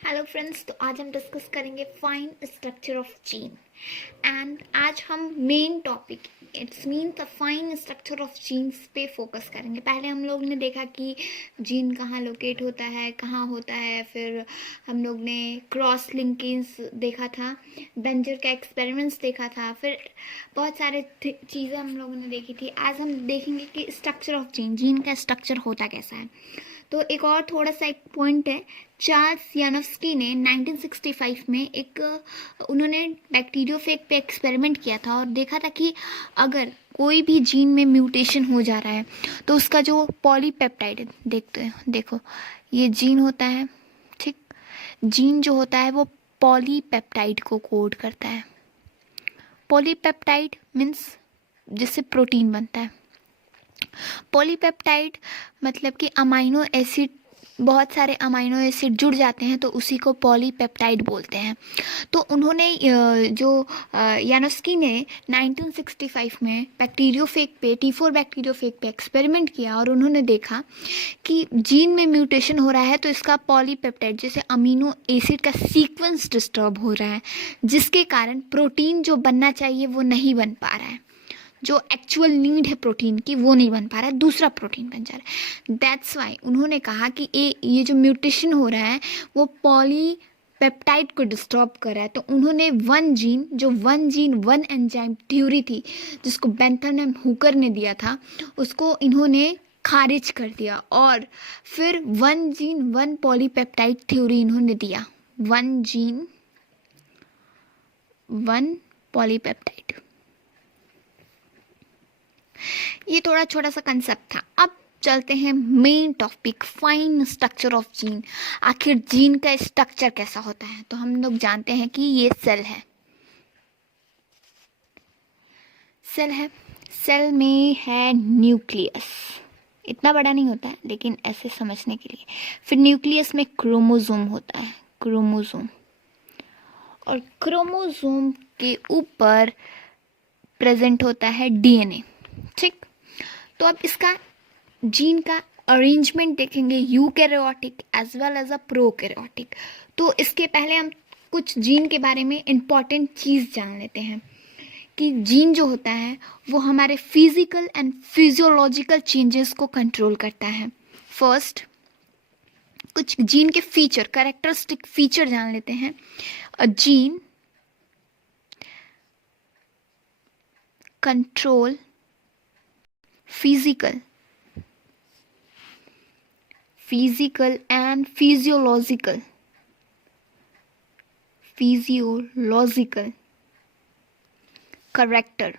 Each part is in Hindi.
हेलो फ्रेंड्स, तो आज हम डिस्कस करेंगे fine structure of gene. And आज हम main topic it's mean the fine structure of genes पे फोकस करेंगे। पहले हम लोग ने देखा कि जीन कहाँ लोकेट होता है, कहाँ होता है, फिर हम लोग ने क्रॉस लिंकेज देखा था, बेंजर का एक्सपेरिमेंट्स देखा था, फिर बहुत सारे चीज़ें हम लोगों ने देखी थी। आज हम देखेंगे कि स्ट्रक्चर ऑफ जीन, जीन का स्ट्रक्चर होता कैसा है। तो एक और थोड़ा सा एक पॉइंट है, चार्ल्स यानोव्स्की ने 1965 में उन्होंने बैक्टीरियोफेज पे एक्सपेरिमेंट किया था और देखा था कि अगर कोई भी जीन में म्यूटेशन हो जा रहा है तो उसका जो पॉलीपेप्टाइड देखो ये जीन होता है, ठीक। जीन जो होता है वो पॉलीपेप्टाइड को कोड करता है। पॉलीपेप्टाइड मीन्स जिससे प्रोटीन बनता है। पॉलीपेप्टाइड मतलब कि अमाइनो एसिड, बहुत सारे अमाइनो एसिड जुड़ जाते हैं तो उसी को पॉलीपेप्टाइड बोलते हैं। तो उन्होंने यानोस्की ने 1965 में बैक्टीरियोफेज पे T4 बैक्टीरियोफेज पे एक्सपेरिमेंट किया और उन्होंने देखा कि जीन में म्यूटेशन हो रहा है तो इसका पॉलीपेप्टाइड जैसे अमीनो एसिड का सीक्वेंस डिस्टर्ब हो रहा है, जिसके कारण प्रोटीन जो बनना चाहिए वो नहीं बन पा रहा है। जो एक्चुअल नीड है प्रोटीन की वो नहीं बन पा रहा है, दूसरा प्रोटीन बन जा रहा है। दैट्स वाई उन्होंने कहा कि ये जो म्यूटेशन हो रहा है वो पॉली पेप्टाइड को डिस्टर्ब कर रहा है। तो उन्होंने one gene one enzyme theory थी जिसको बेंथन एंड हुकर ने दिया था, उसको इन्होंने खारिज कर दिया और फिर one gene one polypeptide theory इन्होंने दिया। वन जीन वन पॉलीपेप्टाइड, ये थोड़ा छोटा सा कंसेप्ट था। अब चलते हैं main topic, fine structure of gene. आखिर जीन का स्ट्रक्चर कैसा होता है? तो हम लोग जानते हैं कि ये सेल है, सेल में है न्यूक्लियस। इतना बड़ा नहीं होता है लेकिन ऐसे समझने के लिए। फिर न्यूक्लियस में क्रोमोसोम होता है, क्रोमोसोम, और क्रोमोसोम के ऊपर प्रेजेंट होता है डीएनए, ठीक। तो अब इसका जीन का अरेंजमेंट देखेंगे, eukaryotic as well as a prokaryotic. तो इसके पहले हम कुछ जीन के बारे में इंपॉर्टेंट चीज़ जान लेते हैं कि जीन जो होता है वो हमारे फिजिकल एंड फिजियोलॉजिकल चेंजेस को कंट्रोल करता है। फर्स्ट कुछ जीन के फीचर, कैरेक्टरिस्टिक फीचर जान लेते हैं। A gene control physical and physiological character।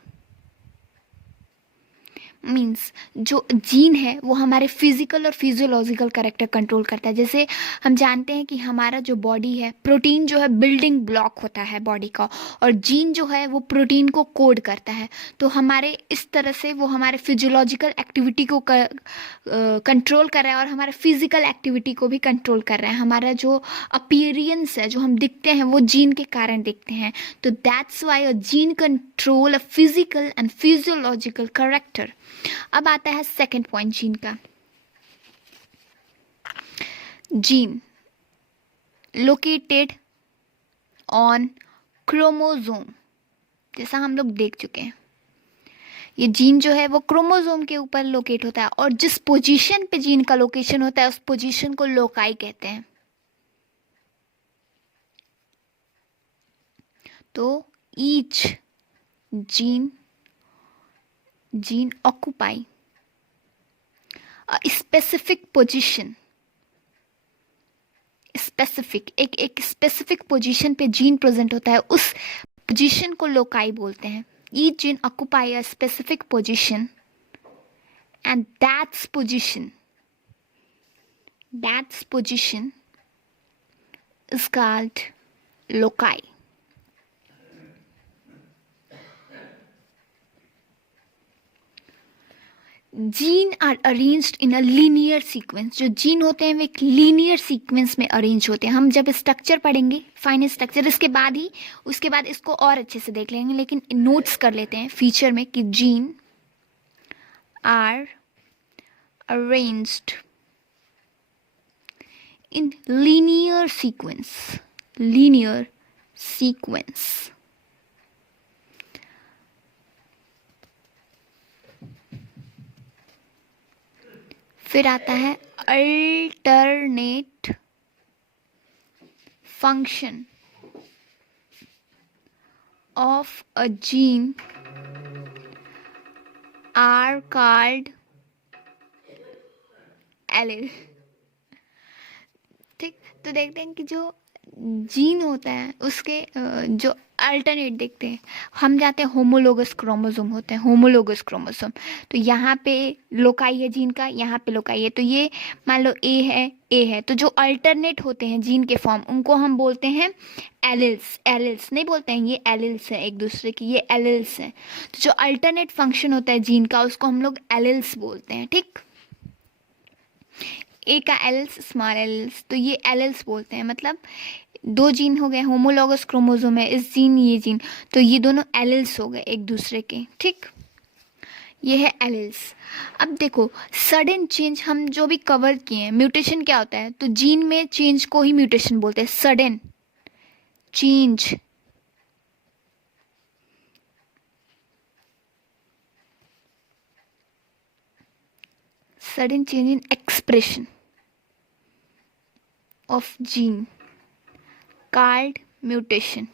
Means जो जीन है वो हमारे फिजिकल और फिजियोलॉजिकल कैरेक्टर कंट्रोल करता है। जैसे हम जानते हैं कि हमारा जो बॉडी है, प्रोटीन जो है बिल्डिंग ब्लॉक होता है बॉडी का, और जीन जो है वो प्रोटीन को कोड करता है। तो हमारे इस तरह से वो हमारे फिजियोलॉजिकल एक्टिविटी को कंट्रोल कर रहा है और हमारे फिजिकल एक्टिविटी को भी कंट्रोल कर रहा है। हमारा जो अपीयरेंस है, जो हम दिखते हैं, वो जीन के कारण दिखते हैं। तो that's why a gene control a physical and physiological character. अब आता है सेकंड पॉइंट जीन का। जीन लोकेटेड ऑन क्रोमोसोम, जैसा हम लोग देख चुके हैं, ये जीन जो है वो क्रोमोसोम के ऊपर लोकेट होता है और जिस पोजीशन पे जीन का लोकेशन होता है उस पोजीशन को लोकाई कहते हैं। तो each gene occupy specific position, specific एक स्पेसिफिक पोजीशन पे जीन प्रेजेंट होता है, उस पोजीशन को लोकाई बोलते हैं। Each gene occupy a specific position and that's position is called loci। Gene are arranged in a linear sequence. जो जीन होते हैं वो एक लीनियर सीक्वेंस में अरेंज होते हैं। हम जब स्ट्रक्चर पढ़ेंगे, फाइन स्ट्रक्चर, उसके बाद इसको और अच्छे से देख लेंगे, लेकिन नोट्स कर लेते हैं फीचर में कि gene are arranged in linear sequence. फिर आता है alternate function of a gene are called allele. ठीक, तो देखते हैं कि जो जीन होता है उसके जो अल्टरनेट देखते हैं, हम जाते हैं होमोलोगस क्रोमोसोम होते हैं, होमोलोगस क्रोमोसोम। तो यहाँ पे लोकाई है जीन का, यहाँ पे लोकाई है, तो ये मान लो ए है, तो जो अल्टरनेट होते हैं जीन के फॉर्म उनको हम बोलते हैं एलिल्स। एलिल्स नहीं बोलते हैं, ये एलिल्स हैं एक दूसरे की, ये एलिल्स हैं। तो जो अल्टरनेट फंक्शन होता है जीन का उसको हम लोग एलिल्स बोलते हैं। ठीक, ए का एलिल्स स्मॉल एलिल्स, तो ये एलिल्स बोलते हैं। मतलब दो जीन हो गए, होमोलॉगस क्रोमोसोम है इस जीन ये जीन, तो ये दोनों एलिल्स हो गए एक दूसरे के। ठीक, ये है एलिल्स। अब देखो सडन चेंज हम जो भी कवर किए हैं, म्यूटेशन क्या होता है, तो जीन में चेंज को ही म्यूटेशन बोलते हैं। Sudden change, sudden change in expression of gene called mutation।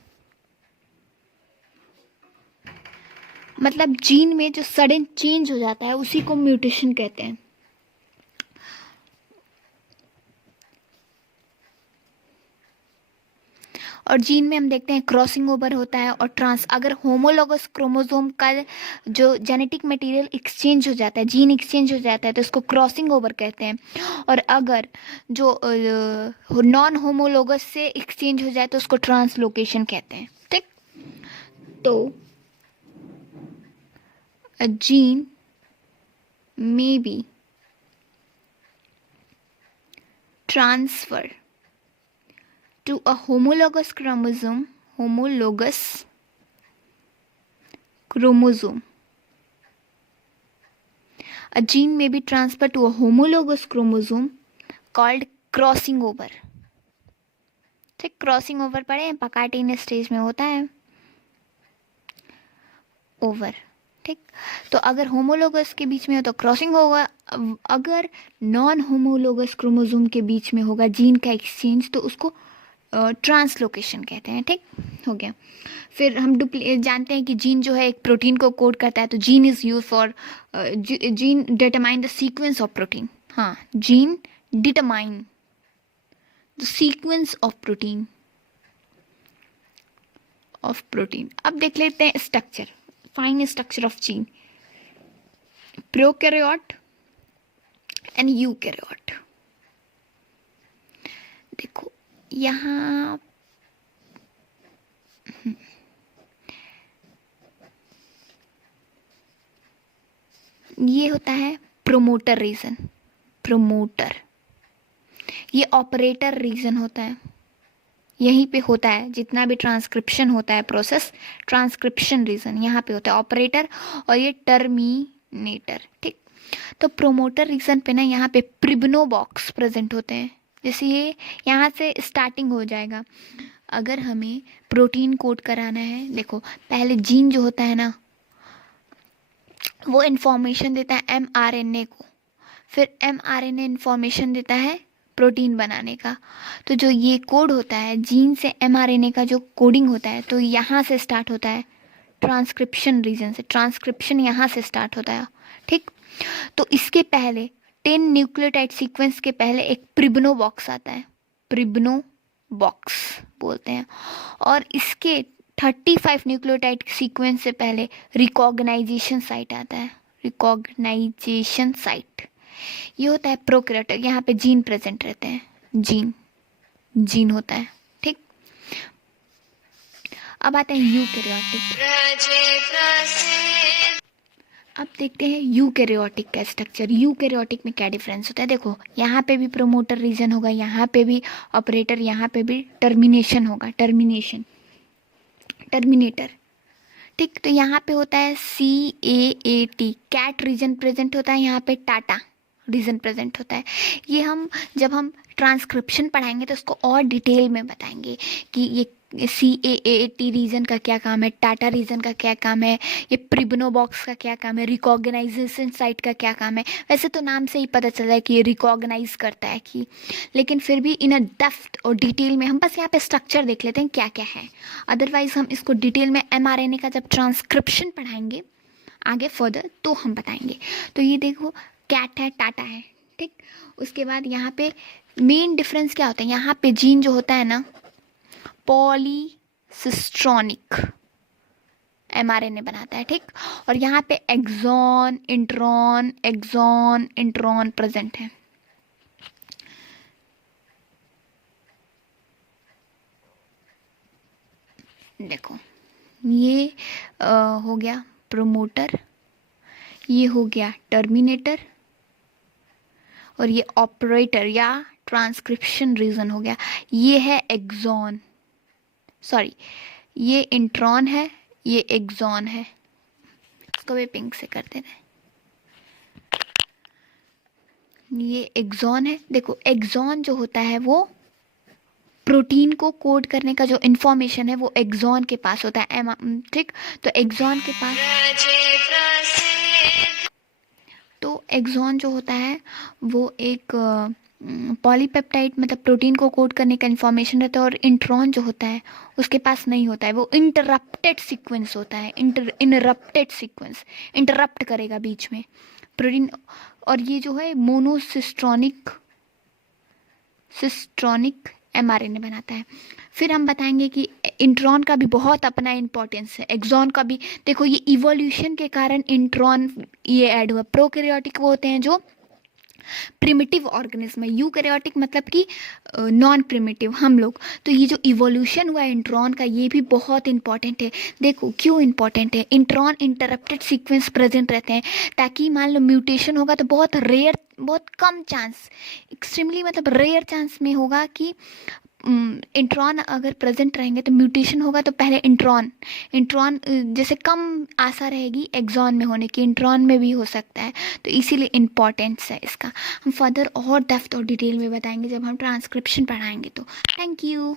मतलब जीन में जो सडन चेंज हो जाता है उसी को म्यूटेशन कहते हैं। और जीन में हम देखते हैं क्रॉसिंग ओवर होता है और अगर होमोलॉगस क्रोमोसोम का जो जेनेटिक मटेरियल एक्सचेंज हो जाता है, जीन एक्सचेंज हो जाता है, तो इसको क्रॉसिंग ओवर कहते हैं। और अगर जो नॉन होमोलॉगस से एक्सचेंज हो जाए तो उसको ट्रांसलोकेशन कहते हैं। ठीक, तो a gene may be transferred to a homologous chromosome, a gene may be transferred to a homologous chromosome called crossing over। ठीक, क्रॉसिंग ओवर पढ़े हैं, पकाटीन स्टेज में होता है ओवर। ठीक, तो अगर होमोलोगस के बीच में हो तो क्रॉसिंग होगा, अगर नॉन होमोलोगस क्रोमोसोम के बीच में होगा जीन का एक्सचेंज तो उसको ट्रांसलोकेशन कहते हैं। ठीक, हो गया। फिर हम जानते हैं कि जीन जो है एक प्रोटीन को कोड करता है, तो gene is use for gene determine the sequence of protein. हाँ, gene determine the sequence of protein अब देख लेते हैं structure, fine structure of gene, prokaryote and eukaryote. देखो यहाँ ये होता है प्रोमोटर रीजन। प्रोमोटर ये ऑपरेटर रीजन होता है, यहीं पे होता है जितना भी ट्रांसक्रिप्शन होता है प्रोसेस, ट्रांसक्रिप्शन रीजन यहाँ पे होता है ऑपरेटर, और ये टर्मिनेटर। ठीक, तो प्रोमोटर रीजन पे ना यहाँ पे प्रिब्नो बॉक्स प्रेजेंट होते हैं। जैसे ये यहाँ से स्टार्टिंग हो जाएगा, अगर हमें प्रोटीन कोड कराना है, देखो पहले जीन जो होता है ना वो इन्फॉर्मेशन देता है mRNA को, फिर mRNA इन्फॉर्मेशन देता है प्रोटीन बनाने का। तो जो ये कोड होता है जीन से mRNA का जो कोडिंग होता है, तो यहाँ से स्टार्ट होता है ट्रांसक्रिप्शन रीजन से, ट्रांसक्रिप्शन यहाँ से स्टार्ट होता है। ठीक, तो इसके पहले 10 न्यूक्लियोटाइड सीक्वेंस के पहले एक प्रिब्नो बॉक्स आता है, प्रिब्नो बॉक्स बोलते हैं, और इसके 35 न्यूक्लियोटाइड सीक्वेंस से पहले रिकॉग्नाइजेशन साइट आता है, रिकॉग्नाइजेशन साइट। ये होता है प्रोकैरियोट, यहाँ पे जीन प्रेजेंट रहते हैं, जीन होता है। ठीक, अब आते हैं यूकैरियोटिक। अब देखते हैं यूकैरियोटिक का स्ट्रक्चर। यूकैरियोटिक में क्या डिफरेंस होता है, देखो यहाँ पे भी प्रोमोटर रीजन होगा, यहाँ पे भी ऑपरेटर, यहाँ पे भी टर्मिनेशन होगा, टर्मिनेटर। ठीक, तो यहाँ पे होता है CAAT, कैट रीजन प्रेजेंट होता है, यहाँ पे टाटा रीज़न प्रेजेंट होता है। ये हम जब हम ट्रांसक्रिप्शन पढ़ाएंगे तो उसको और डिटेल में बताएंगे कि ये CAAT रीजन का क्या काम है, टाटा रीजन का क्या काम है, ये प्रिबनो बॉक्स का क्या काम है, रिकॉग्नाइजेशन साइट का क्या काम है। वैसे तो नाम से ही पता चल रहा है कि ये रिकॉग्नाइज करता है कि, लेकिन फिर भी इन अ डेप्थ और डिटेल में हम बस यहाँ पे स्ट्रक्चर देख लेते हैं क्या क्या है। अदरवाइज हम इसको डिटेल में mRNA का जब ट्रांसक्रिप्शन पढ़ाएंगे आगे फर्दर तो हम बताएंगे। तो ये देखो कैट है, टाटा है, ठीक। उसके बाद यहाँ पे मेन डिफरेंस क्या होता है, यहाँ पे जीन जो होता है ना पॉलीसिस्ट्रॉनिक mRNA बनाता है, ठीक। और यहाँ पे एक्सॉन इंट्रॉन प्रेजेंट है। देखो ये हो गया प्रोमोटर, ये हो गया टर्मिनेटर, और ये ऑपरेटर या ट्रांसक्रिप्शन रीजन हो गया। ये है एक्सॉन, सॉरी ये इंट्रॉन है, ये एक्सॉन है। इसको भी पिंक से कर देना। ये एक्सॉन है। देखो एक्सॉन जो होता है वो प्रोटीन को कोड करने का जो इंफॉर्मेशन है वो एक्सॉन के पास होता है, ठीक। तो एक्सॉन के पास, तो एक्सॉन जो होता है वो एक पॉलीपेप्टाइड मतलब प्रोटीन को कोड करने का इंफॉर्मेशन रहता है, और इंट्रॉन जो होता है उसके पास नहीं होता है, वो इंटरप्टेड सीक्वेंस होता है, इंटरप्टेड सीक्वेंस, इंटरप्ट करेगा बीच में प्रोटीन। और ये जो है मोनोसिस्ट्रॉनिक mRNA बनाता है। फिर हम बताएंगे कि इंट्रॉन का भी बहुत अपना इंपॉर्टेंस है, एक्सॉन का भी। देखो ये इवोल्यूशन के कारण इंट्रॉन ये ऐड हुआ। प्रोकैरियोटिक वो होते हैं जो प्रिमिटिव ऑर्गेनिज्म है, यूकैरियोटिक मतलब कि नॉन प्रिमिटिव हम लोग। तो ये जो इवोल्यूशन हुआ है इंट्रॉन का ये भी बहुत इंपॉर्टेंट है। देखो क्यों इंपॉर्टेंट है, इंट्रॉन इंटरप्टेड सीक्वेंस प्रेजेंट रहते हैं, ताकि मान लो म्यूटेशन होगा तो बहुत रेयर, बहुत कम चांस, एक्सट्रीमली मतलब रेयर चांस में होगा कि इंट्रॉन अगर प्रेजेंट रहेंगे तो म्यूटेशन होगा, तो पहले इंट्रॉन जैसे कम आशा रहेगी एक्सॉन में होने की, इंट्रॉन में भी हो सकता है। तो इसीलिए इम्पॉर्टेंस है इसका। हम फर्दर और डेप्थ और डिटेल में बताएंगे जब हम ट्रांसक्रिप्शन पढ़ाएंगे। तो थैंक यू।